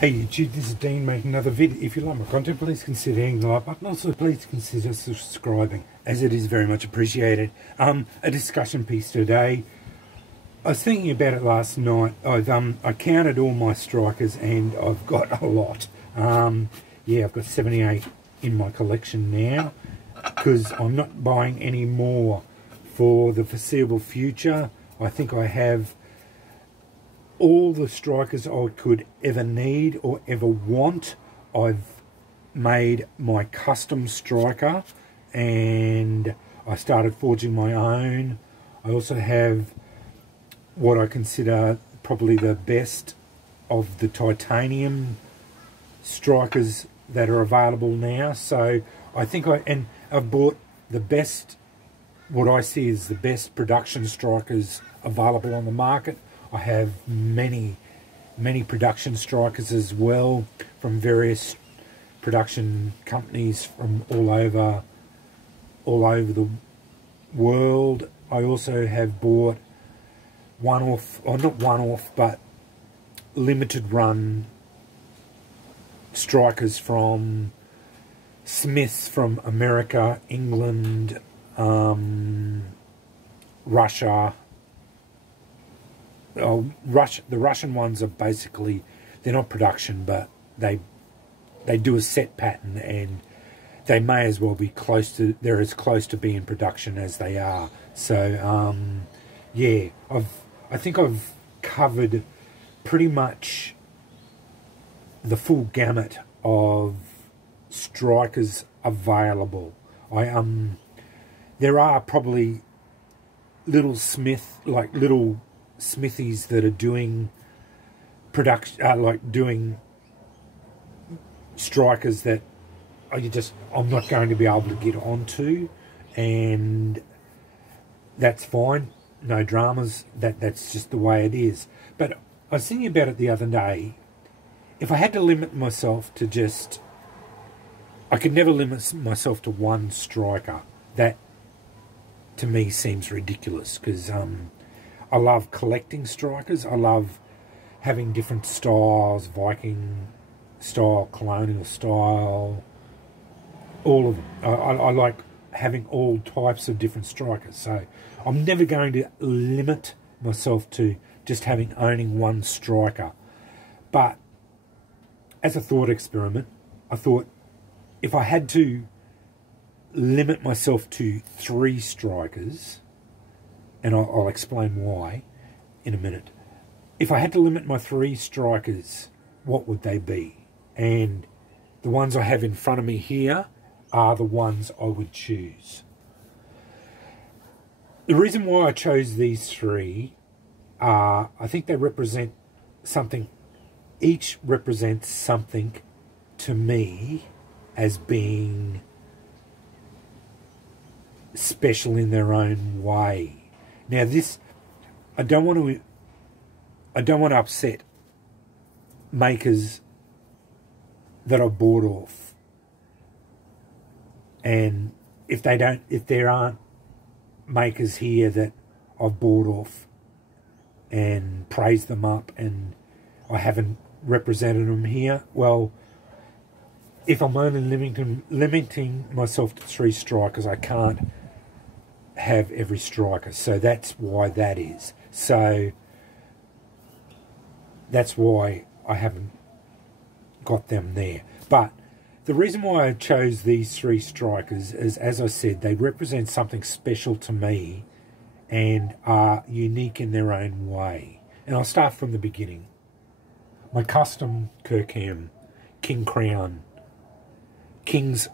Hey YouTube, this is Dean making another video. If you like my content, please consider hitting the like button. Also, please consider subscribing, as it is very much appreciated. A discussion piece today. I was thinking about it last night. I counted all my strikers, and I've got a lot. Yeah, I've got 78 in my collection now, because I'm not buying any more for the foreseeable future. I think I have all the strikers I could ever need or ever want. I've made my custom striker and I started forging my own. I also have what I consider probably the best of the titanium strikers that are available now. So I think I've bought the best, what I see is the best production strikers available on the market. I have many production strikers as well from various production companies from all over the world. I also have bought one-off, or not one-off, but limited run strikers from Smiths from America, England, Russia. The Russian ones are basically, they're not production, but they do a set pattern, and they may as well be close to, they're as close to being production as they are. So yeah, I think I've covered pretty much the full gamut of strikers available. There are probably little smithies that are doing production, like doing strikers that I'm not going to be able to get onto, and that's fine, no dramas. That's just the way it is. But I was thinking about it the other day. If I had to limit myself to just, I could never limit myself to one striker. That to me seems ridiculous, because I love collecting strikers. I love having different styles, Viking style, colonial style, all of them. I like having all types of different strikers. So I'm never going to limit myself to just owning one striker. But as a thought experiment, I thought if I had to limit myself to 3 strikers, and I'll explain why in a minute. If I had to limit my 3 strikers, what would they be? And the ones I have in front of me here are the ones I would choose. The reason why I chose these 3 are, I think they represent something, each represents something to me as being special in their own way. Now this, I don't want to upset makers that I bought off, and if there aren't makers here that I've bought off and praised them up and I haven't represented them here, well, if I'm only limiting myself to 3 strikers, I can't have every striker. So that's why that is. So that's why I haven't got them there. But the reason why I chose these 3 strikers is, as I said, they represent something special to me and are unique in their own way. And I'll start from the beginning. My custom Kirkham King's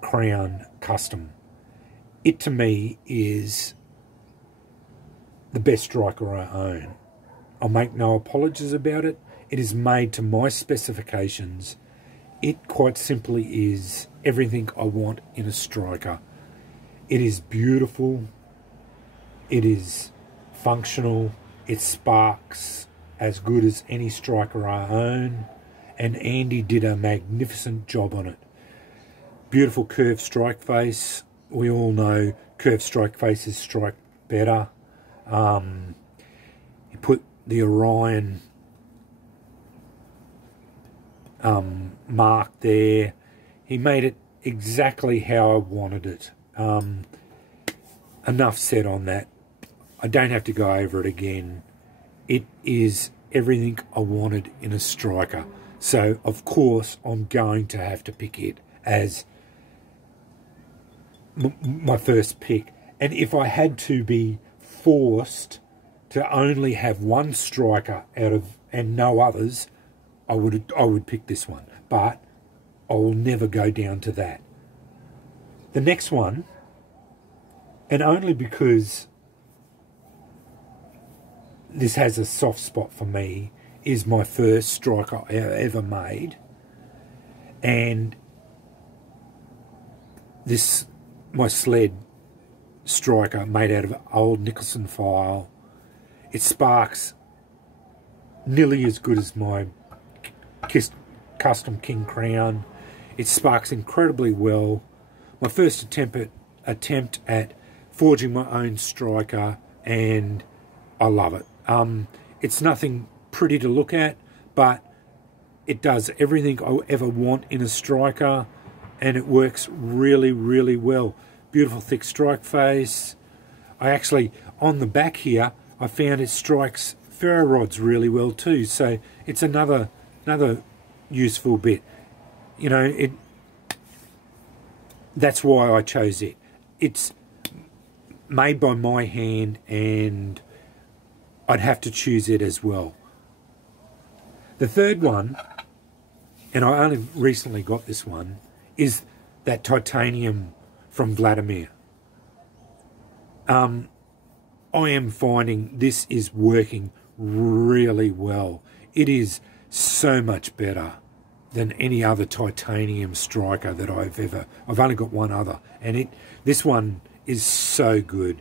Crown custom. It to me is the best striker I own. I'll make no apologies about it. It is made to my specifications. It quite simply is everything I want in a striker. It is beautiful. It is functional. It sparks as good as any striker I own. And Andy did a magnificent job on it. Beautiful curved strike face. We all know curved strike faces strike better. He put the Orion mark there. He made it exactly how I wanted it. Enough said on that. I don't have to go over it again. It is everything I wanted in a striker. So, of course, I'm going to have to pick it as my first pick. And if I had to be forced to only have one striker out of and no others, I would pick this one. But I will never go down to that. The next one, and only because this has a soft spot for me, is my first striker I ever made. And this, my sled striker made out of old Nicholson file. It sparks nearly as good as my custom King Crown. It sparks incredibly well. My first attempt at forging my own striker, and I love it. It's nothing pretty to look at, but it does everything I ever want in a striker, and it works really, really well. Beautiful thick strike face. I actually, on the back here, I found it strikes ferro rods really well too, so it's another useful bit. You know, that's why I chose it. It's made by my hand, and I'd have to choose it as well. The third one, and I only recently got this one, is that titanium from Vladimir. I am finding this is working really well. It is so much better than any other titanium striker that I've only got one other, and this one is so good.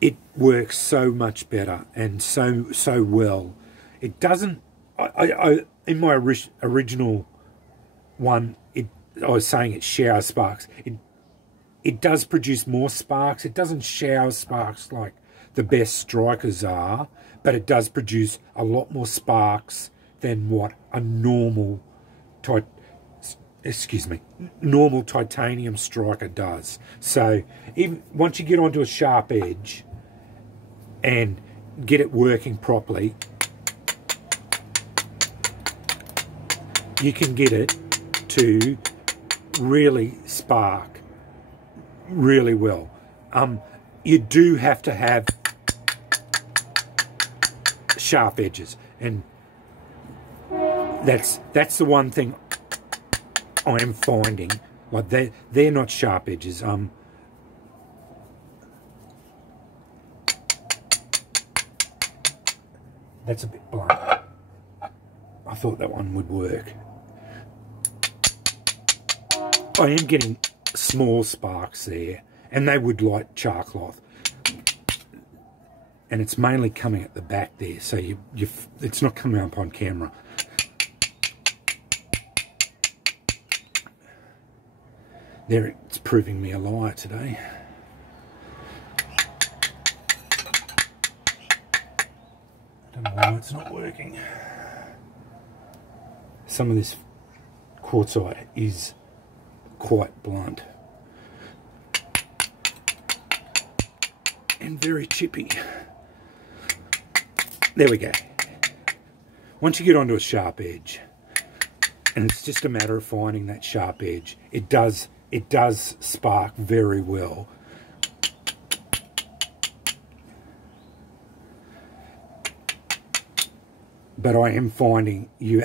It works so much better and so well. It doesn't. In my original one, I was saying it showers sparks. It does produce more sparks. It doesn't shower sparks like the best strikers are, but it does produce a lot more sparks than what a normal titanium striker does. So even once you get onto a sharp edge and get it working properly, you can get it to really spark really well. You do have to have sharp edges, and that's the one thing I am finding. Like they're not sharp edges. That's a bit blunt. I thought that one would work. I am getting small sparks there, and they would light char cloth. And it's mainly coming at the back there, so it's not coming up on camera. There, it's proving me a liar today. I don't know why it's not working. Some of this quartzite is quite blunt and very chippy. There we go. Once you get onto a sharp edge, and it's just a matter of finding that sharp edge, it does spark very well. But I am finding you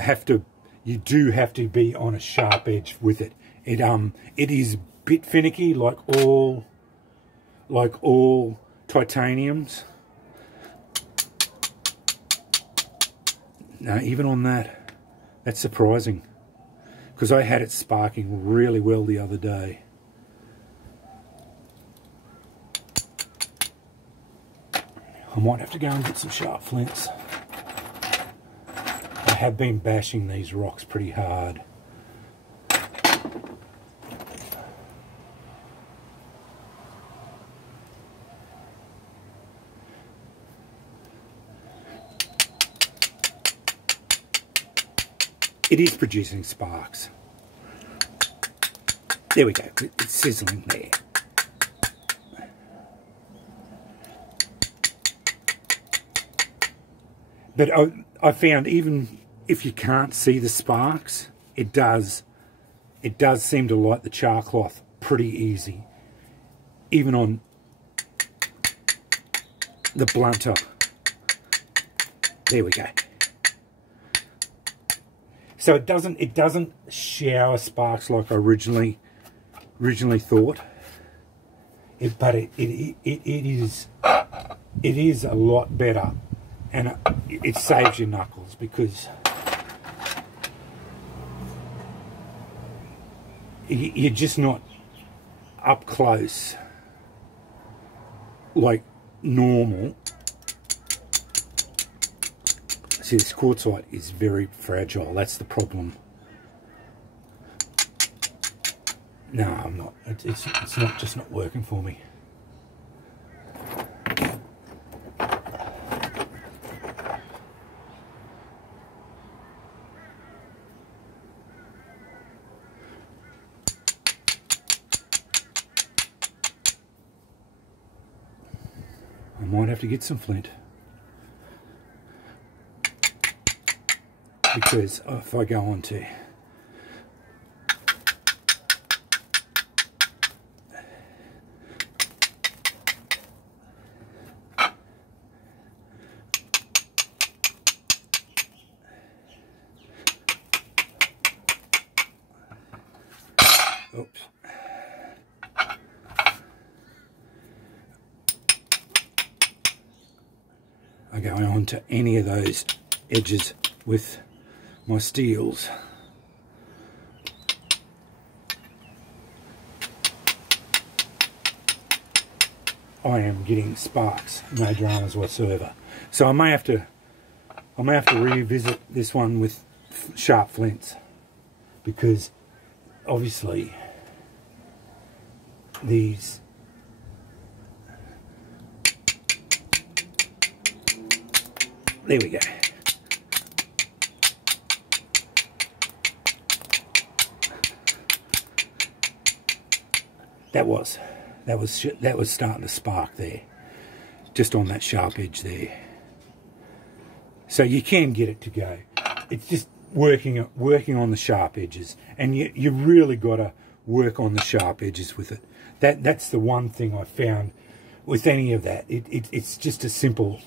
do have to be on a sharp edge with it. It is a bit finicky, like all titaniums. Now, even on that's surprising, because I had it sparking really well the other day. I might have to go and get some sharp flints. I have been bashing these rocks pretty hard. it is producing sparks. There we go, it's sizzling there. But I found even if you can't see the sparks, it does seem to light the char cloth pretty easy, even on the blunter. There we go. So it doesn't shower sparks like I originally thought. But it is a lot better, and it saves your knuckles, because you're just not up close like normal. See, this quartzite is very fragile. That's the problem. No, I'm not. It's not just not working for me. I might have to get some flint, because if I go on to oops. I go on to any of those edges with my steels. I am getting sparks, no dramas whatsoever. So I may have to revisit this one with sharp flints, because obviously these there we go. That was starting to spark there, just on that sharp edge there. So you can get it to go. It's just working on the sharp edges, and you really got to work on the sharp edges with it. That's the one thing I found with any of that. It's just a simple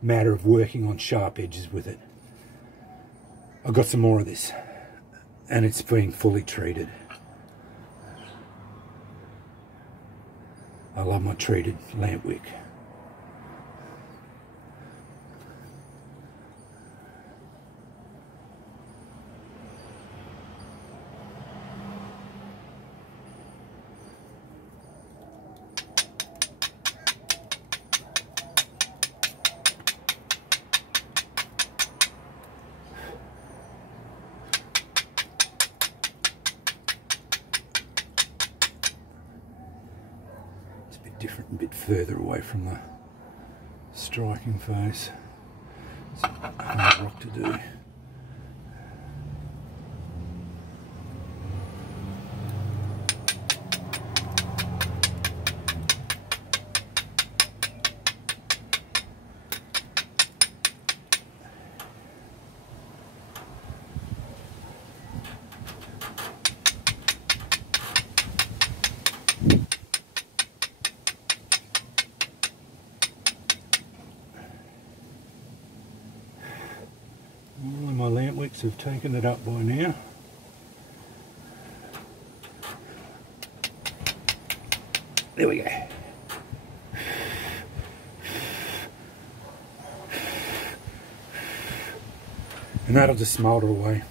matter of working on sharp edges with it. I've got some more of this, and it's being fully treated. I love my treated lamp wick. Different, a bit further away from the striking face. It's a hard rock to do. My lamp wicks have taken it up by now. There we go. And that'll just smoulder away.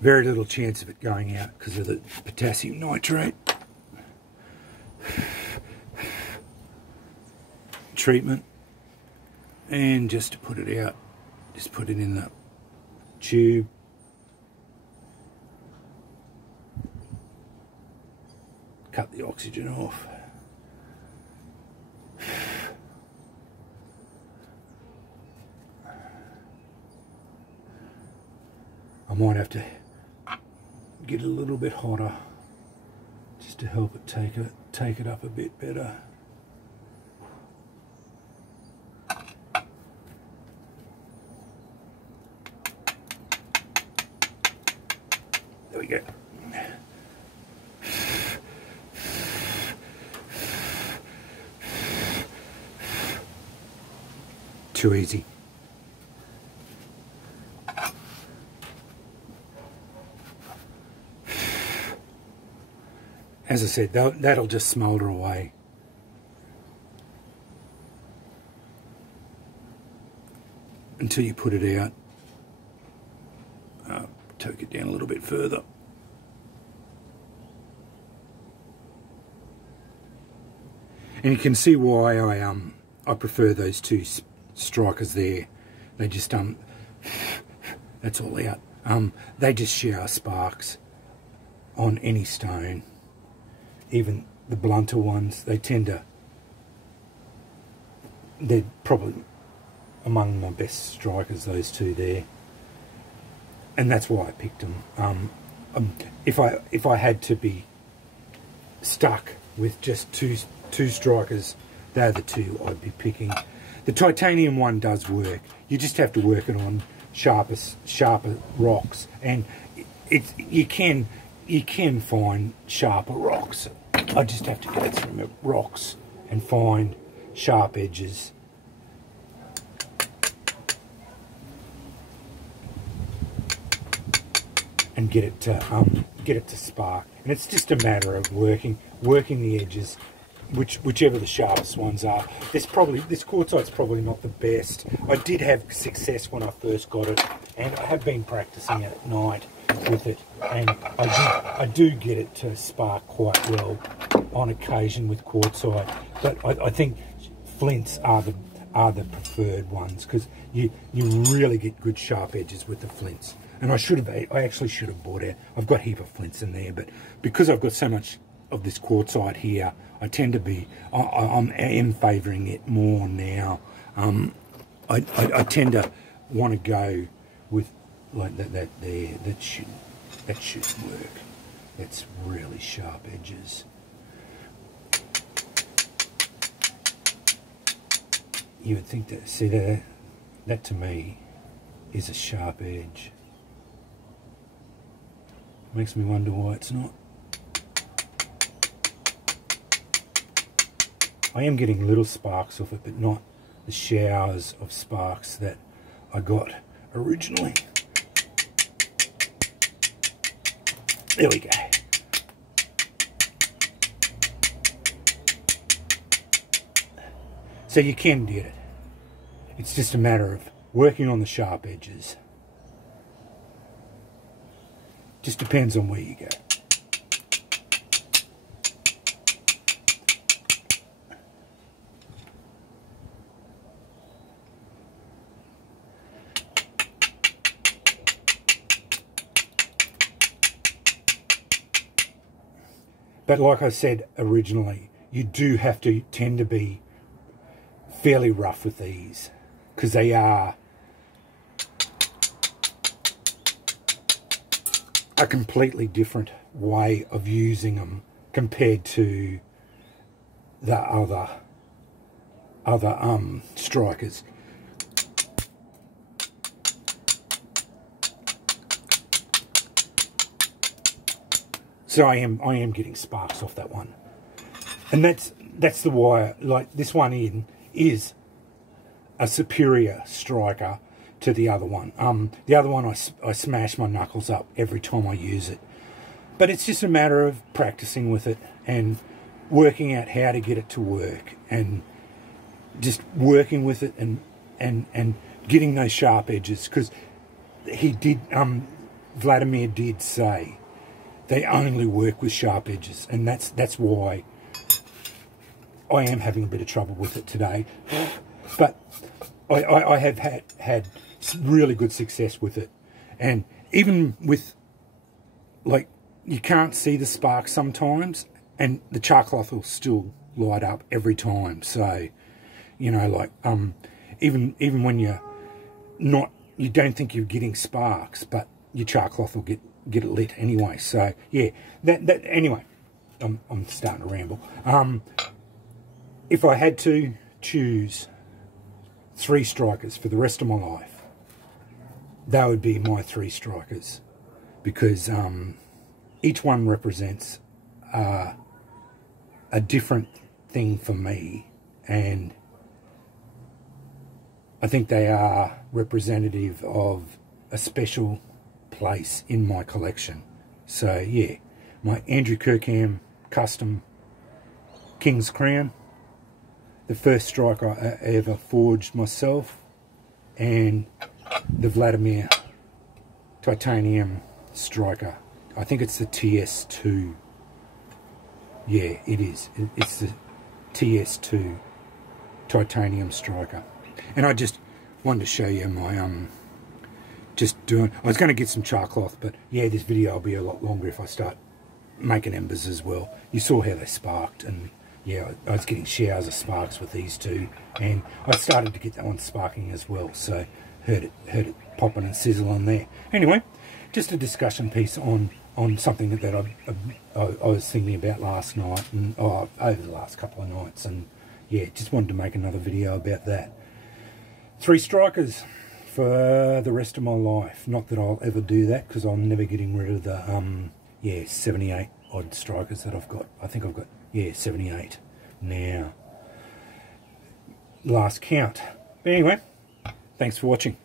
Very little chance of it going out because of the potassium nitrate. Treatment, and just to put it out, just put it in the tube, oxygen off. I might have to get a little bit hotter just to help it take it up a bit better. There we go. Too easy. As I said, that'll just smoulder away. Until you put it out. Take it down a little bit further. And you can see why I prefer those two strikers there. They just that's all out. They just shower sparks on any stone. Even the blunter ones, they're probably among my best strikers, those two there. And that's why I picked them. If I had to be stuck with just two strikers, they're the two I'd be picking. The titanium one does work. You just have to work it on sharper rocks, and you can find sharper rocks. I just have to go through rocks and find sharp edges. And get it to spark. And it's just a matter of working the edges, whichever the sharpest ones are. This quartzite's probably not the best. I did have success when I first got it, and I have been practicing it at night with it, and I do get it to spark quite well on occasion with quartzite. But I think flints are the preferred ones, because you really get good sharp edges with the flints. And I actually should have bought it. I've got a heap of flints in there, but because I've got so much of this quartzite here, I tend to be, I am favouring it more now. I tend to want to go with like that there. That should work. It's really sharp edges. You would think that, see there, that to me is a sharp edge. Makes me wonder why it's not. I am getting little sparks off it, but not the showers of sparks that I got originally. There we go. So you can get it. It's just a matter of working on the sharp edges. Just depends on where you go. But like I said originally, you do have to tend to be fairly rough with these, because they are a completely different way of using them compared to the other strikers. So I am getting sparks off that one, and that's the why, like, this one is a superior striker to the other one. The other one I smash my knuckles up every time I use it, but it's just a matter of practicing with it and working out how to get it to work, and just working with it and getting those sharp edges, because Vladimir did say they only work with sharp edges, and that's why I am having a bit of trouble with it today. But I have had really good success with it, and even with, like, you can't see the sparks sometimes, and the char cloth will still light up every time. So, you know, like even when you don't think you're getting sparks, but your char cloth will get it lit anyway. So yeah, that anyway, I'm starting to ramble. If I had to choose 3 strikers for the rest of my life, that would be my 3 strikers, because each one represents a different thing for me, and I think they are representative of a special place in my collection. So yeah, my Andrew Kirkham custom King's Crown, the first strike I ever forged myself, and the Vladimir titanium striker. I think it's the TS2. Yeah, it is. It's the TS2 titanium striker. And I just wanted to show you my I was going to get some char cloth, but yeah, this video will be a lot longer if I start making embers as well. You saw how they sparked, and yeah, I was getting showers of sparks with these two, and I started to get that one sparking as well, so heard it popping and sizzling there. Anyway, just a discussion piece on something that I was thinking about last night, and over the last couple of nights, and yeah, just wanted to make another video about that. 3 strikers for the rest of my life. Not that I'll ever do that, because I'm never getting rid of the 78 odd strikers that I've got. I think I've got 78 now, last count. But anyway, thanks for watching.